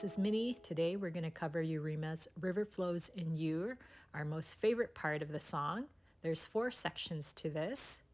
this is Minnie. Today we're going to cover Yiruma's River Flows in You, our most favorite part of the song. There's 4 sections to this.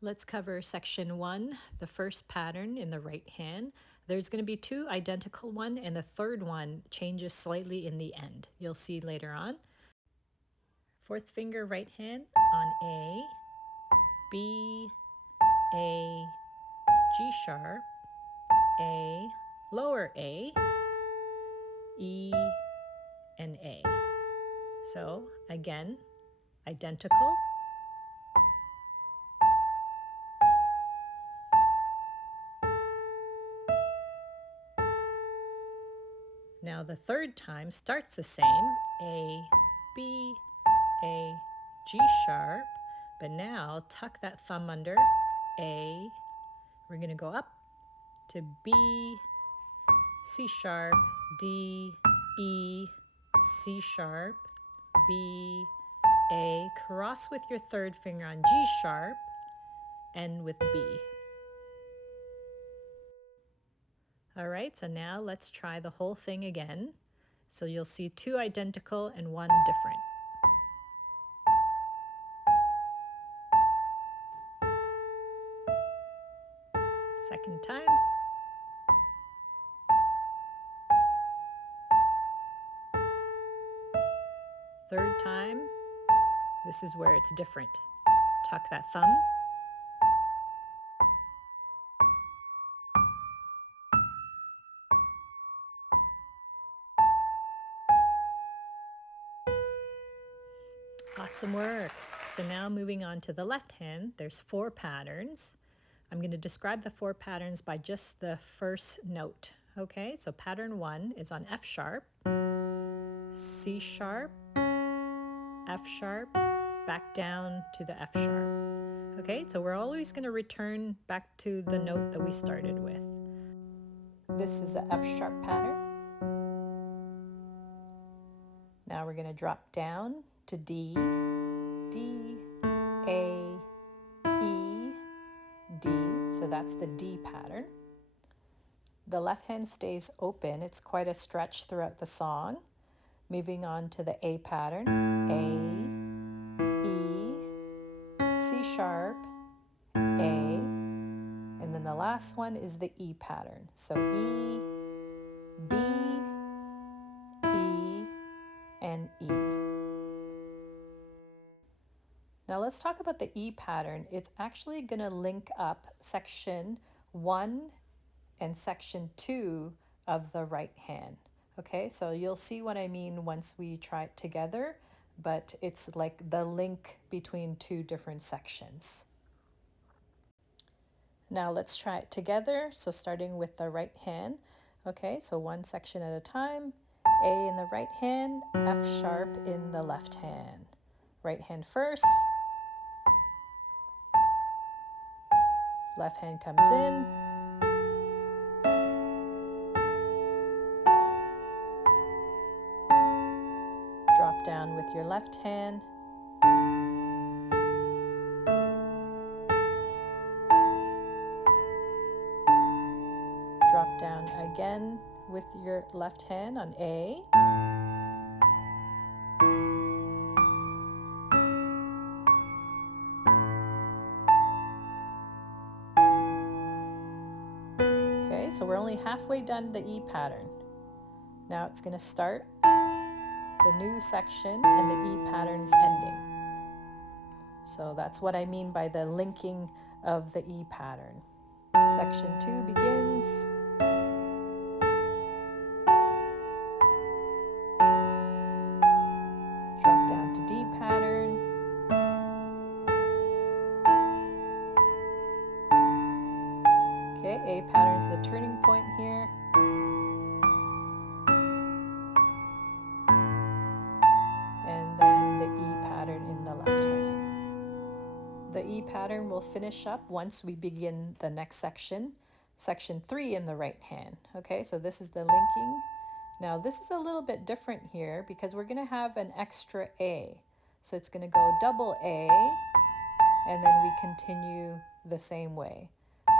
Let's cover section 1, the first pattern in the right hand. There's going to be 2 identical ones, and the third one changes slightly in the end. You'll see later on. 4th finger right hand on A, B, A, G sharp, A, lower A, E, and A. So again, identical. Now the third time starts the same, A, B, A, G sharp, but now tuck that thumb under A. We're going to go up to B, C sharp, D, E, C sharp, B, A, cross with your third finger on G sharp, end with B. All right, so now let's try the whole thing again. So you'll see 2 identical and 1 different. Second time. Third time. This is where it's different. Tuck that thumb. Awesome work. So now moving on to the left hand, there's 4 patterns. I'm going to describe the 4 patterns by just the first note. Okay, so pattern 1 is on F sharp, C sharp, F sharp, back down to the F sharp. Okay, so we're always going to return back to the note that we started with. This is the F sharp pattern. Now we're going to drop down to D, D, A, E, D. So that's the D pattern. The left hand stays open. It's quite a stretch throughout the song. Moving on to the A pattern. A, E, C sharp, A, and then the last one is the E pattern. So E, B, E, and E. Now let's talk about the E pattern. It's actually going to link up section 1 and section 2 of the right hand. Okay, so you'll see what I mean once we try it together, but it's like the link between 2 different sections. Now let's try it together. So starting with the right hand. Okay, so 1 section at a time. A in the right hand, F sharp in the left hand. Right hand first. Left hand comes in. Drop down with your left hand. Drop down again with your left hand on A. Okay, so we're only halfway done the E pattern. Now it's going to start the new section and the E pattern's ending. So that's what I mean by the linking of the E pattern. Section 2 begins. Drop down to D pattern. Okay, A pattern is the turning point here. And then the E pattern in the left hand. The E pattern will finish up once we begin the next section, section 3 in the right hand. Okay, so this is the linking. Now this is a little bit different here because we're going to have an extra A. So it's going to go double A, and then we continue the same way.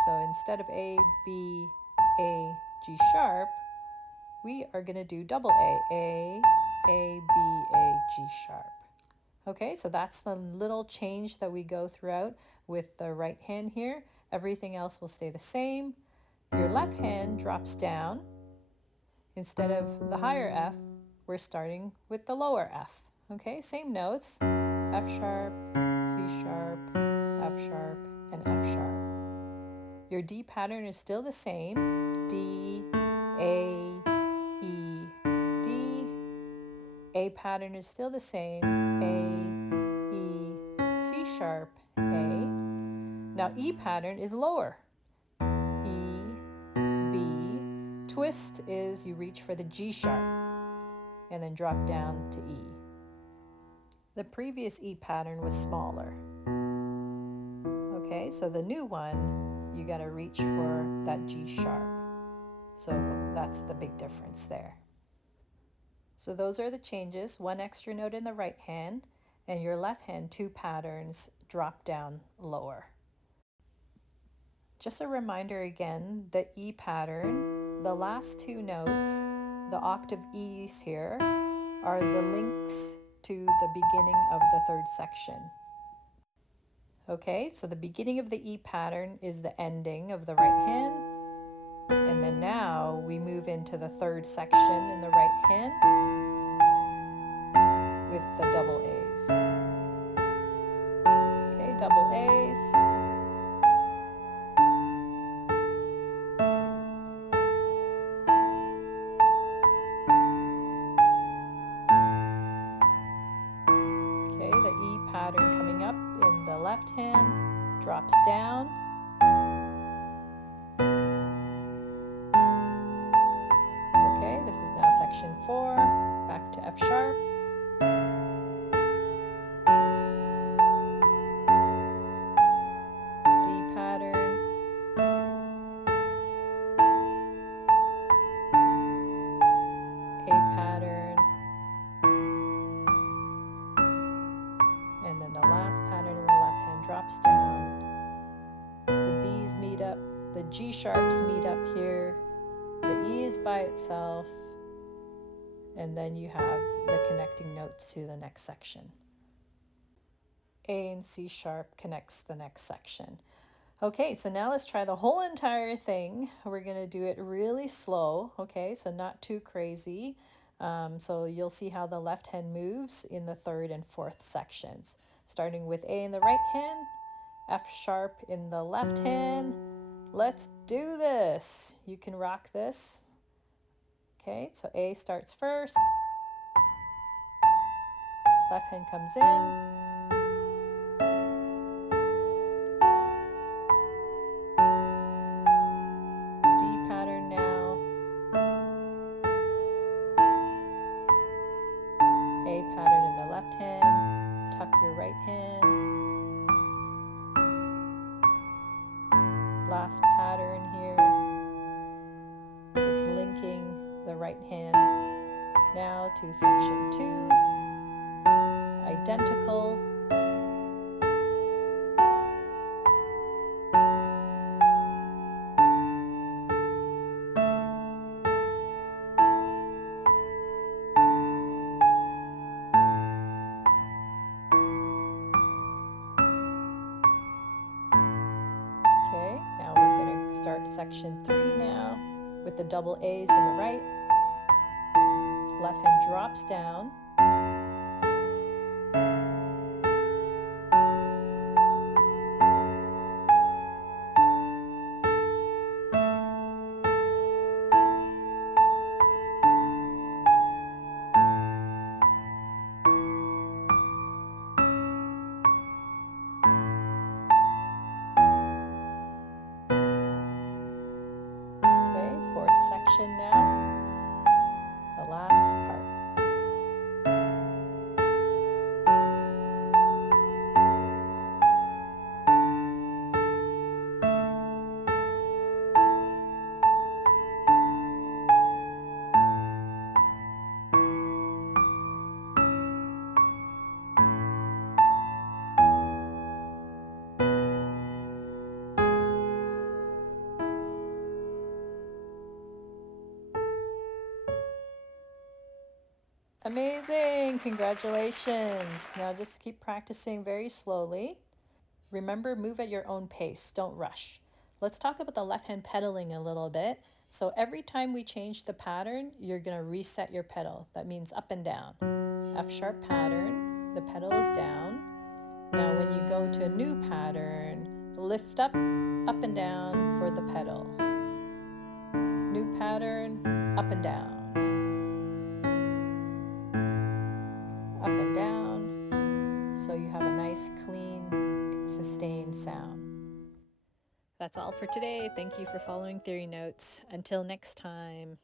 So instead of A, B, A, G sharp, we are going to do double A, B, A, G sharp. Okay, so that's the little change that we go throughout with the right hand here. Everything else will stay the same. Your left hand drops down. Instead of the higher F, we're starting with the lower F. Okay, same notes, F sharp, C sharp, F sharp, and F sharp. Your D pattern is still the same, D, A, E, D. A pattern is still the same, A, E, C sharp, A. Now E pattern is lower, E, B. Twist is you reach for the G sharp and then drop down to E. The previous E pattern was smaller. Okay, so the new one, you got to reach for that G sharp. So that's the big difference there. So those are the changes. One extra note in the right hand, and your left hand, 2 patterns drop down lower. Just a reminder again, the E pattern, the last 2 notes, the octave E's here, are the links to the beginning of the 3rd section. Okay, so the beginning of the E pattern is the ending of the right hand, and then now we move into the 3rd section in the right hand with the double A's. Okay, double A's. Okay, the E pattern coming up in the left hand, drops down. Okay, this is now section 4, back to F sharp. D pattern. A pattern. And then the last pattern in the left hand drops down. The B's meet up, the G sharps meet up here, the E is by itself, and then you have the connecting notes to the next section. A and C sharp connects the next section. Okay, so now let's try the whole entire thing. We're going to do it really slow, okay, so not too crazy. So you'll see how the left hand moves in the 3rd and 4th sections. Starting with A in the right hand, F sharp in the left hand. Let's do this. You can rock this. Okay, so A starts first. Left hand comes in. D pattern now. A pattern in the left hand. Tuck your right hand. Last pattern here. It's linking the right hand now to section 2. Identical. Okay, now we're going to start section 3 now with the double A's in the right. Left hand drops down. Okay, 4th section now. The last part. Amazing! Congratulations! Now just keep practicing very slowly. Remember, move at your own pace. Don't rush. Let's talk about the left hand pedaling a little bit. So every time we change the pattern, you're going to reset your pedal. That means up and down. F sharp pattern, the pedal is down. Now when you go to a new pattern, lift up and down for the pedal. New pattern, up and down. Up and down. So you have a nice, clean, sustained sound. That's all for today. Thank you for following Theory Notes. Until next time.